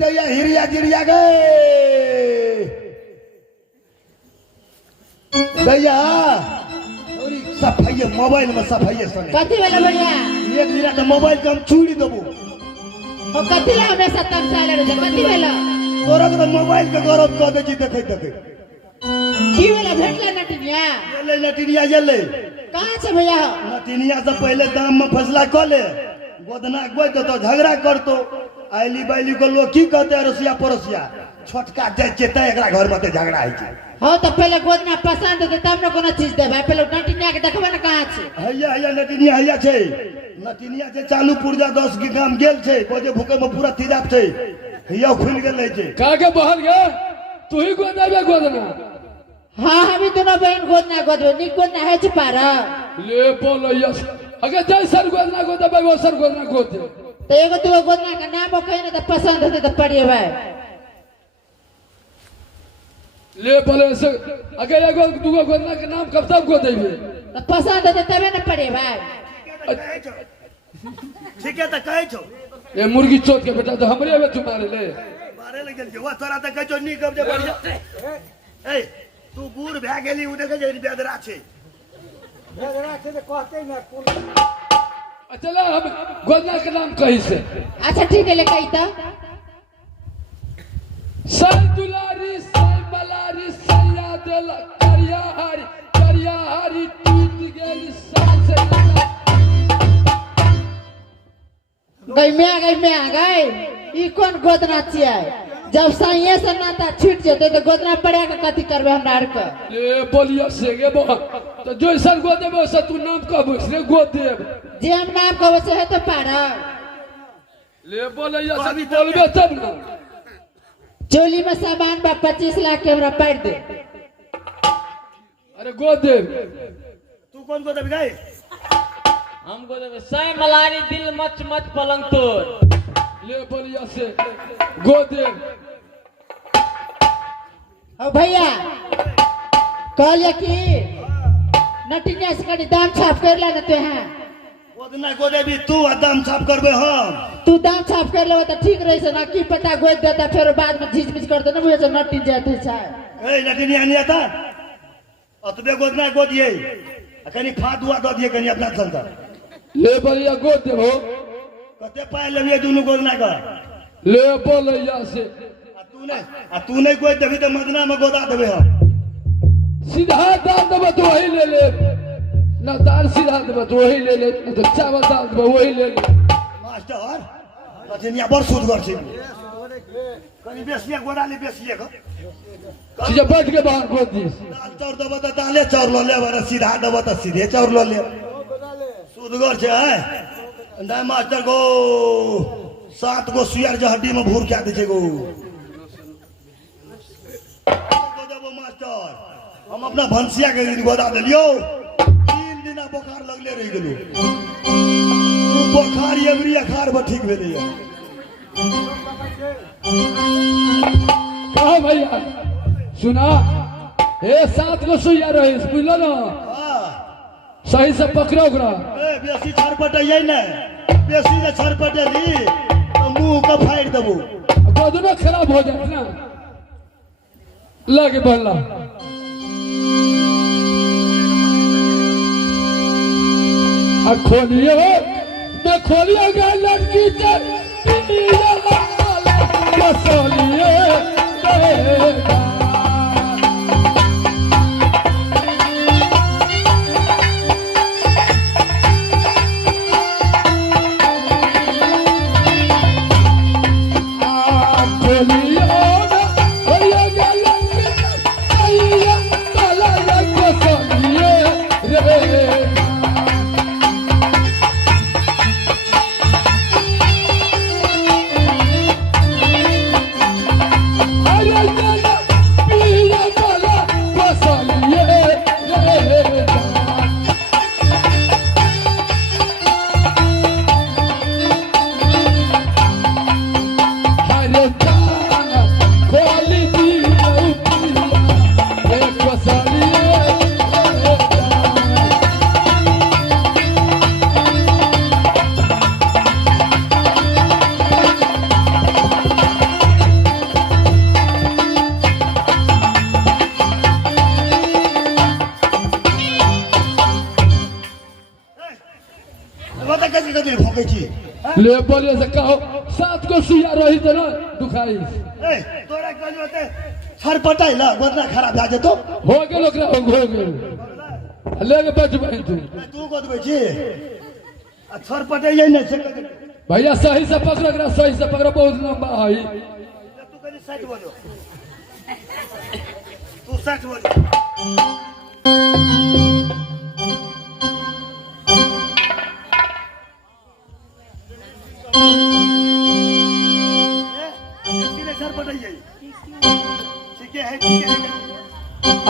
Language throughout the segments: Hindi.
दैया हिरिया गिरिया गए दैया सफाई मोबाइल में सफाई सुने कथी वाला बढ़िया एक दिन तो मोबाइल के हम चूड़ी देबो ओ कथी ला हमें 70 साल रे कथी वाला तोरा तो मोबाइल के गौरव क दे छी देखे देखे की वाला भेटला नटिनिया ले नटिनिया गेले कहां से भैया नटिनिया से पहले दाम में फैसला क ले गोदना गोद तो झगड़ा करतो आइली बाइली को लोग की कहते रसिया परोसिया छोटका जाय छै त एकरा घर में झगड़ा है छै हो तो पहले गोदना पसंद है तब न कोनो चीज दे भाई पहले नटिनिया के देखबे न कहां छै हैया नटिनिया हैया छै नटिनिया छै चालू पुर्जा 10 के काम गेल छै कोजे भूखे में पूरा तिजाब छै हैया खुल गेल छै कागे बहल गे तू ही गोदना गोदना हां हमी दोनों बहन गोदना गोदबे नी गोदना है छ पारा ले बोलैया अगर जैसन गोदना गोदबे वैसन गोदना गोद दे तो एगो दूगो गोदना का नाम कहे न त पसंद होते त पढ़िए भाई ले बोले से अगर एगो दूगो गोदना के नाम कब तक गोद देबे त पसंद होते तबे न पढ़िए भाई ठीक है त कहै छौ ये मुर्गी चोट के बेटा तो हमरे में तुम्हारे ले मारे लगे जे वा तोरा त कहै छौ नी कब जे बढ़िया ए तू बूढ़ भए गेली उ देखे जे बेदरा छै त कहते न कोन चला हम गोदना के नाम कही से अच्छा ठीक है ले कही त साई दुलारी साई बलारी सैया देला करिया हारी टूट गेली साई से गई में आ गई ई कौन गोदना छियै जब साइए से नाता छूट जेते तो गोदना पड़े के कथी करबे हमरा आर के ले बोलिया से गे बहन तो जैसन गोद देबे वैसा तू नाम कहबो से गोद देब जे हम नाम कहबो से है तो पारा ले बोलिया से बोलबे तब ना चोली में सामान बा 25 लाख के हमरा पड़ दे अरे गोद देब तू कौन को देबी गई हम को देबे साई मलारी दिल मच मच पलंग तोड़ ले बोलिया से गोद देब ओ भैया कहलिए कि नटिनिया से कनी दाम छाप करला न ते हैं गोदना को देबी तू आ दाम छाप करबे हम तू दाम छाप कर लेबे त ठीक रही से ना की पता गोद देता फिर बाद में झिझमिझ कर दे न बुझे नटिन जाते छै ए नटिनिया नहीं आता अतबे गोदना को दिए कनी फादुआ द दिए कनी अपना संता ले बोलिया गोद देबो कते पाए लेबे दुनु गोदना का ले बोलिया से तू नहीं कोई देबी त मदना में गोदा देबे हम सीधा दाम देबे तो वही ले ले ना दाल सीधा देबे तो वही ले ले ना तो चावल दाल देबे वही ले ले मास्टर नटिनिया बड़ सुदगर छै कनी बेसिया गोदा ले बेसिए को सीधा बैठ के बाहर गोद दी दाल चाउर देबे त दाले चाउर ल ले वर सीधा देबे त सीधे चाउर ल ले सुदगर छै नहीं मास्टर को 7 गो सुयर जो हड्डी में भूर क्या दे छे गो मास्टर हम अपना भंसिया के गोदा दिलियो 3 दिन बुखार लगले रह गेलो बुखार एवरी अखार में ठीक भेले कहा भैया सुना हे 7 गो सुइया रही बुझलो ना सही से पकड़ो ओकरा ए बेसी छरपटैयै नै बेसी जे छरपटेली तो मुंह का फाड़ देबो गोदना खराब हो जाए ना लगे बल्ला खोलिए मैं खोलिए गए लड़की सोलिए ले बोले से कहो 7 को सुइया रही तो ना दुखाई ए तोरा कहल होते छरपटाई ला गोदना खराब भए जेतो हो गेल ओकरा हो गेल ले के बचबै तू गोदबै छी आ छरपटाई नै छै भैया सही से पकड़ एकरा सही से पकड़ बहुत लंबा है तू कनी साइड बोलो तू साइड बोलो सीधे छरपटाई ठीक है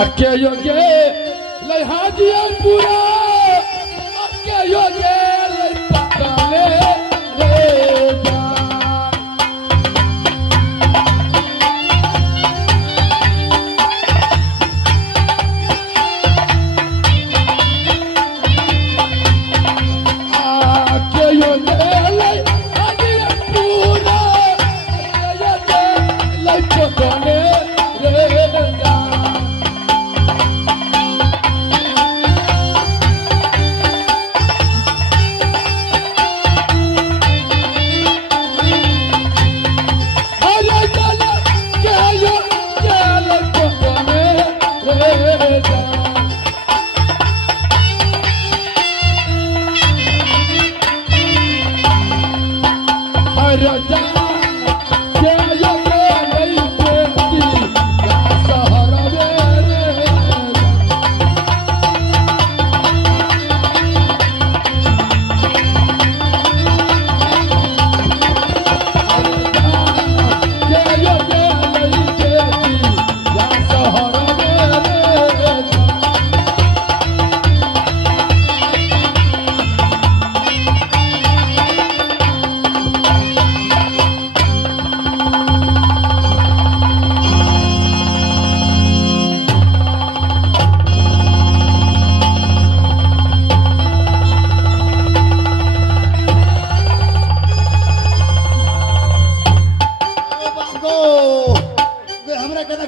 अके योगे ले हाजिया पूरा अके योगे ले पकाले रे जान अके योगे ले हाजिया पूरा अके योगे ले पकाले रे जान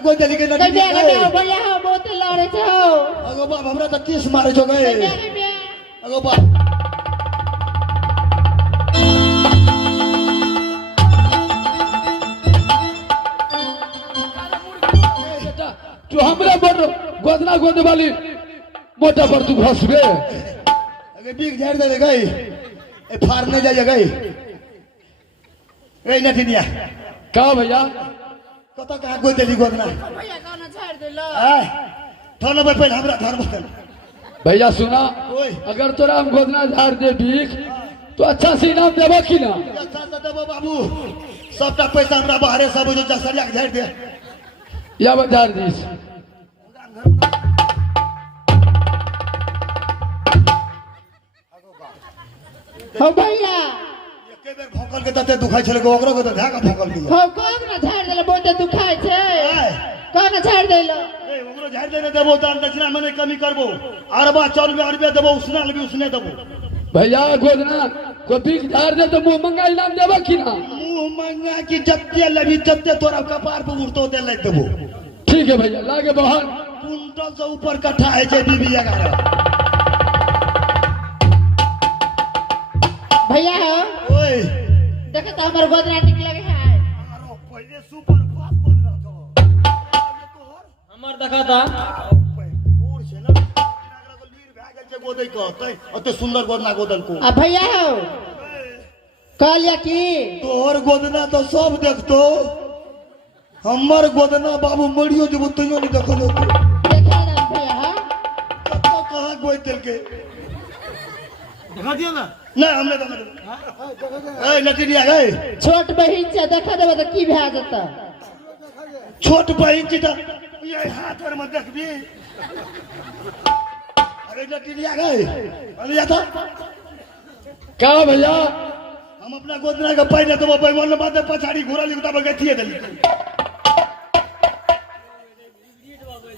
कोई देली के कई नटी बे लगे भैया हो बहुत लड़े छ हो अगो बाप हमरा त 30 मारे छ गए अगो बाप तू हमरा बोल गोदना गोदे वाली मोटा पर तू घसबे अगे बिग झाड़ दे गई ए फार नहीं जाए गई गई नठिनिया का भैया कता कहाँ कोई देली गोदना भैया गाना झाड़ देलो आ थोन पे पहले हमरा धर्म कर भैया सुना ओए अगर तोरा हम गोदना झाड़ दे भीख तो अच्छा से इनाम देबो कि ना अच्छा से देबो बाबू सबटा पैसा हमरा बाहरे सब जो जसरिया के झाड़ दे या झाड़ दीस हो भैया एके बेर भौंकल के तते दुखाई छले ओकरो के त धाका भौंकल के हो गाना झाड़ देलो बहुत दुखाय छै आय गाना झाड़ देलो ए ओकरो झाड़ दे देबो दान दक्षिणा में कमी करबो अरबा 4 रुपया देबो उसना लेबी उसने देबो भैया गोदना को भीख झाड़ दे तो मुंह मंगा इनाम देबो कि ना मुंह मंगा की जत्ते लेबी जत्ते तोरा कपार पे उड़तो दे ले देबो ठीक है भैया लागे बहन कुंटल से ऊपर कट्ठा है छै बीबी 11 भैया हो ओए देखे तो हमर गोदना निकल गए है अरे पहले सुपर फास्ट बोल रहा था हमार देखा था बूढ़ छे ना नागरा को लीर भए गेल छै गोदै कहतै ओते सुंदर गोदना गोदल को आ भैया हो कहलिया कि तोहर गोदना तो सब देखतो हमर गोदना बाबू मरियो जब तइयो नहीं देखलो देखा ना भैया हो तो कहां गोइ तेल के दिखा दियो ना नहीं हमने तो ए नटिया गए छोट बहिन से देखा देबो तो की भए जता छोट बहिन छी त ये हाथ और मत देखबी अरे नटिया गए अरे जा तो का भैया हम अपना गोदना के पाई न देबो पैमन बात पछाड़ी घोड़ा लिखता बगथिए देली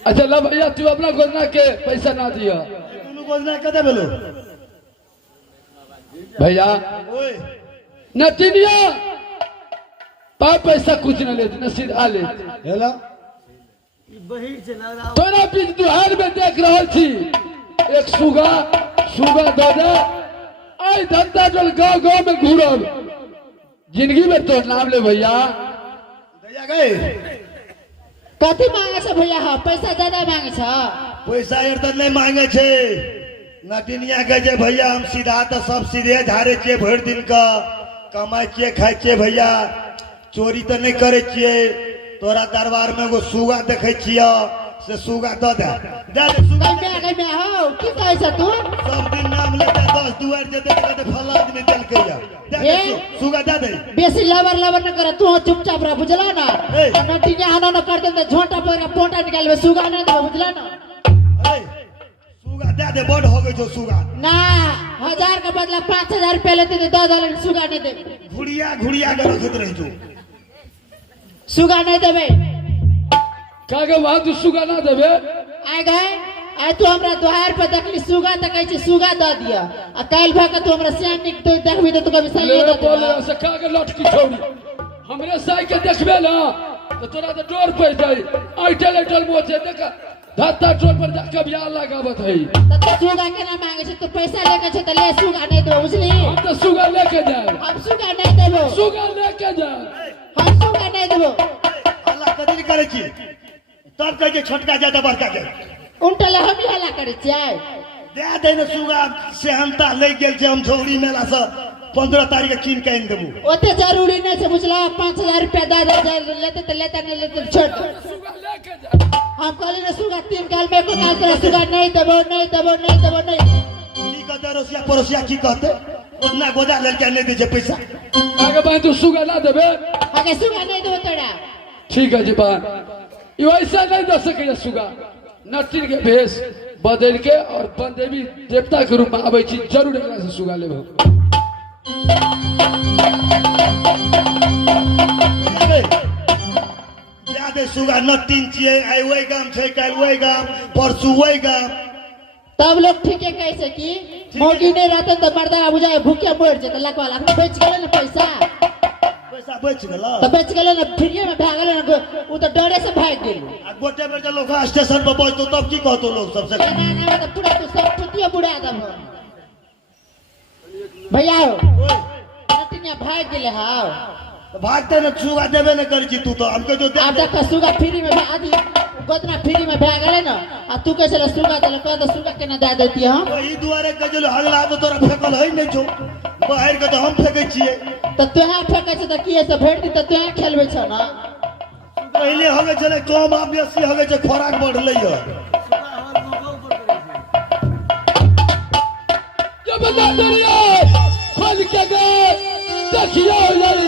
अच्छा ला भैया तू अपना गोदना के पैसा ना दियो दोनों गोदना कते भेलो भैया ओए नटिनिया पैसा कुछ न लेते न सीधा ले हेलो बहिर से ना रहा तोरा बीच दुहार में देख रहल छी एक सुगा दे दे आई धंधा चल गाँव गाँव में घूरब जिंदगी में तो नाम ले भैया दैया गए कथी मांगे छे भैया हाँ पैसा ज्यादा मांगे छ पैसा यार तो नहीं मांगे छे नटिनिया के जे भैया हम सीधा तो सब सीधे झारे छिए भर दिन का कमाई छिए खाई छिए भैया चोरी तो नहीं करे छिए तोरा दरबार में एगो सुगा देखे छिए से सुगा दे दे सुगा कहीं में हो की कहै छ तू सब दिन नाम लेते 10 दुआर जेते कहते फला आदमी दिल के या दे सुगा दे बेसी लवर लवर न कर तू चुपचाप रह बुझला ना ए। नटिया हनो न कर दे झोंटा पर का पोटा निकाल में सुगा नहीं दे बुझला ना ए सुगा दे बड़ हो गई जो सुगा ना 1000 का बदला 5000 रुपया लेते थे 10,000 सुगा नहीं दे घुड़िया के रखत रही जो सुगा नहीं देबे कागे वहां तू सुगा ना देबे आए गए आए तू हमरा द्वार पर देखली सुगा त कहै छी सुगा द दिया आ काल भा के तू हमरा सियान निक तो देखबी तो कभी सही ले दे बोले से कागे लटकी छोड़ी हमरे साई के देखबे ना तो तोरा तो डोर पड़ जाई आइटल मोचे देख धत्ता टोल पर जाके बियाह लगावत है त सुगा के ना मांगे छ तू पैसा लेके छ त ले सुगा नहीं दे बुझली हम तो सुगा लेके जाए हम सुगा नहीं देबो सुगा लेके जाए हम सुगा नहीं देबो अल्लाह कदी करे छी तब कह के छोटका ज्यादा बड़का के उनटा ले हम हल्ला करे छियै दे दे न सुगा से हमता ले गेल छै हम झौड़ी मेला से 15 तारीख के कीन के आइन देबू ओते जरूरी नहीं छै बुझला 5000 रुपया दे दे लेते त लेता नहीं लेते त छोड़ दे सुगा लेके जाए हम कहली ना सुगा 3 काल में को काल तेरा सुगा नहीं देबो नहीं की कहते रोसिया पड़ोसिया की कहते उतना गोदा ले के नहीं दे छै पैसा आगे बात तू सुगा ना देबे आगे सुगा नहीं देबो तोरा ठीक है जी बात ये ऐसा नहीं दे सके सुगा नटिन के भेष बदल के और बंदेवी देवता के रूप में आबै छी जरूर एकरा से सुगा लेबो ज्यादा सुगा न तीन छिए आई वही गाम छै काल वही गाम परसू वही गाम तब लोग ठीके कहे छै कि मोगी नहीं रहते तो मर्दा बुझाए भूखे मर जेते लकवा लाख बेच गेले ना पैसा पैसा बच गेल तो बेच गेले ना फ्री में भाग गेले ना उ तो डरे से भाग गेल आ गोटे बेर लोग स्टेशन पर पहुंचतो तब की कहतो लोग सबसे ना ना तो पूरा तो सब पुतिया बुढ़ा दम भैया ओए नटिया भाग गेले हां तो भागते न सुगा देबे न करी छी तू तो हमको जो दे अब देख सुगा फ्री में आदि गोदना फ्री में भाग गेले ना आ तू कैसे ला सुगा दे कह तो सुगा केना दे देती हम वही दुआरे के जो हल्ला तो तोरा फेकल है नहीं छो बाहर के तो हम फेकै छिए तो तोहा फेंकै छै त किए से भेट दी त तोहा खेलबै छ ना पहले हगे चले कम आब बेसी हगे छै खोराक बढ़लै है जब बता दरिया खोल के गए देखियो यार